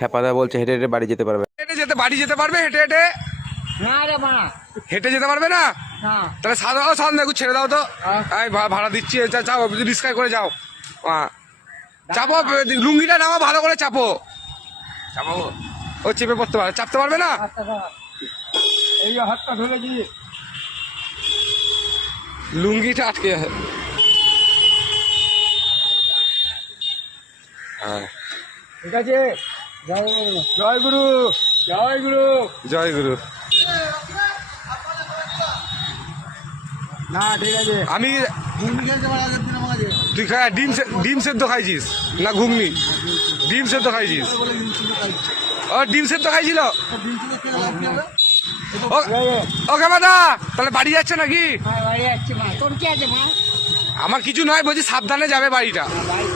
খেপাদা বলছে হেঁটে হেঁটে বাড়ি যেতে পারবে। বাড়ি যেতে পারবে হেঁটে হেঁটে? না রে বাড়া, হেঁটে যেতে পারবে না? না। তাহলে সাধারণ দেখো ছেড়ে দাও তো। এই ভাড়া দিচ্ছি, যাও রিস্কায় করে যাও। চাপো, লুঙ্গিটা নামা ভালো করে চাপো। চাপাবো? ও চেপে পড়তে পারবে, চাপতে পারবে না? এই হাতটা ধরে দিয়ে লুঙ্গিটা আটকে যাবে। হ্যাঁ ঠিক আছে। জয় গুরু, জয় গুরু। জয় গুরু। না ঠিক আছে। আমি তুই ডিম সেদ্ধ খাইছিস না ঘুগনি? ডিম সেদ্ধ খাইছিস? ও ডিম সেদ্ধ খাইছিল। ওকে দাদা, তাহলে বাড়ি যাচ্ছে নাকি? বাড়ি যাচ্ছি মা। তোর কি আছে মা? আমার কিছু নয়, বলছি সাবধানে যাবে বাড়িটা। বাড়ি